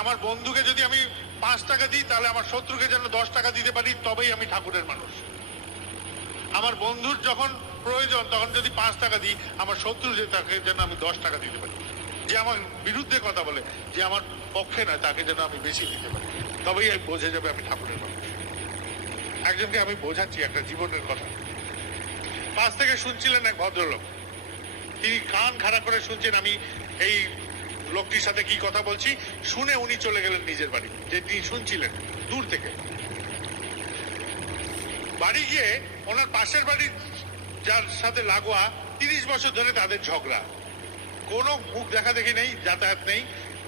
আমার বন্ধুকে যদি আমি 5 টাকা দিই তাহলে আমার শত্রুকে যেন 10 টাকা দিতে পারি, তবেই আমি ঠাকুরের মানুষ। আমার বন্ধুর যখন প্রয়োজন তখন যদি 5 টাকা দিই, আমার শত্রু যে তাকে যেন আমি 10 টাকা দিতে পারি। যে আমার বিরুদ্ধে কথা বলে, যে আমার পক্ষে না, তাকে যেন আমি বেশি দিতে পারি, তবেই বোঝা যাবে আমি ঠাকুরের মানুষ। একজনকে আমি বোঝাচ্ছি একটা জীবনের কথা। পাশ থেকে শুনছিলেন এক ভদ্রলোক, তিনি কান খাড়া করে শুনছেন আমি এই লোকটির সাথে কি কথা বলছি। শুনে উনি চলে গেলেন নিজের বাড়ি, যে তিনি শুনছিলেন দূর থেকে। বাড়ি গিয়ে ওনার পাশের বাড়ির যার সাথে লাগোয়া 30 বছর ধরে তাদের ঝগড়া, কোনো মুখ দেখা দেখি নেই, যাতায়াত নেই,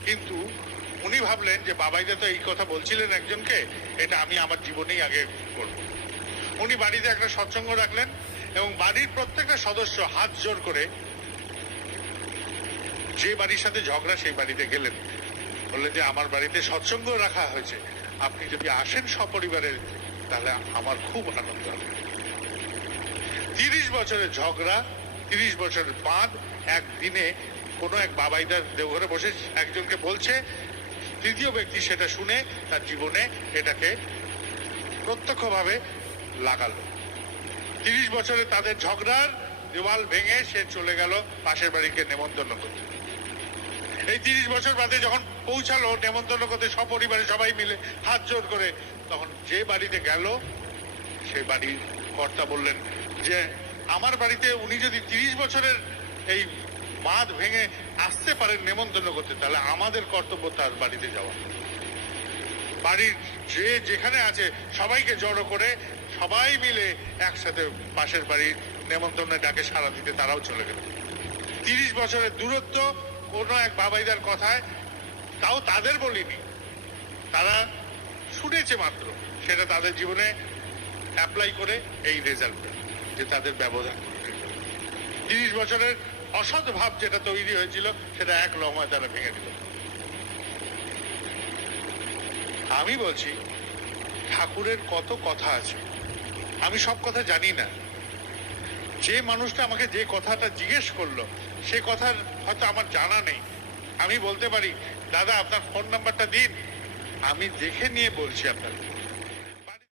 কিন্তু উনি ভাবলেন যে বাবাইদা তো এই কথা বলছিলেন একজনকে, এটা আমি আমার জীবনেই আগে করব। উনি বাড়িতে একটা সৎসঙ্গ রাখলেন এবং বাড়ির প্রত্যেকটা সদস্য হাত জোর করে যে বাড়ির সাথে ঝগড়া সেই বাড়িতে গেলেন, বললেন যে আমার বাড়িতে সৎসঙ্গ রাখা হয়েছে, আপনি যদি আসেন সপরিবারের তাহলে আমার খুব আনন্দ হবে। 30 বছরের ঝগড়া, 30 বছরের বাঁধ একদিনে কোনো এক বাবাইদার দেওঘরে বসে একজনকে বলছে, তৃতীয় ব্যক্তি সেটা শুনে তার জীবনে এটাকে প্রত্যক্ষভাবে লাগালো। 30 বছরে তাদের ঝগড়ার দেওয়াল ভেঙে সে চলে গেল পাশের বাড়িকে নেমন্তন্ন করতে। এই 30 বছর বাদে যখন পৌঁছালো নেমন্তন্ন করতে সপরিবারে সবাই মিলে হাত জোর করে, তখন যে বাড়িতে গেল সেই বাড়ির কর্তা বললেন যে আমার বাড়িতে উনি যদি 30 বছরের এই বাঁধ ভেঙে আসতে পারেন নেমন্তন্ন করতে, তাহলে আমাদের কর্তব্য তার বাড়িতে যাওয়া। বাড়ির যে যেখানে আছে সবাইকে জড়ো করে সবাই মিলে একসাথে পাশের বাড়ির নেমন্তন্নের ডাকে সাড়া দিতে তারাও চলে গেল। 30 বছরের দূরত্ব কোনো এক বাবাইদার কথায়, তাও তাদের বলিনি, তারা শুনেছে মাত্র, সেটা তাদের জীবনে অ্যাপ্লাই করে এই রেজাল্ট, যে তাদের ব্যবধান 30 বছরের অসৎ ভাব যেটা তৈরি হয়েছিল সেটা এক লম্বায় তারা ভেঙে দিল। আমি বলছি ঠাকুরের কত কথা আছে, আমি সব কথা জানি না। যে মানুষটা আমাকে যে কথাটা জিজ্ঞেস করলো সে কথার হয়তো আমার জানা নেই। আমি বলতে পারি দাদা আপনার ফোন নাম্বারটা দিন, আমি দেখে নিয়ে বলছি আপনাকে।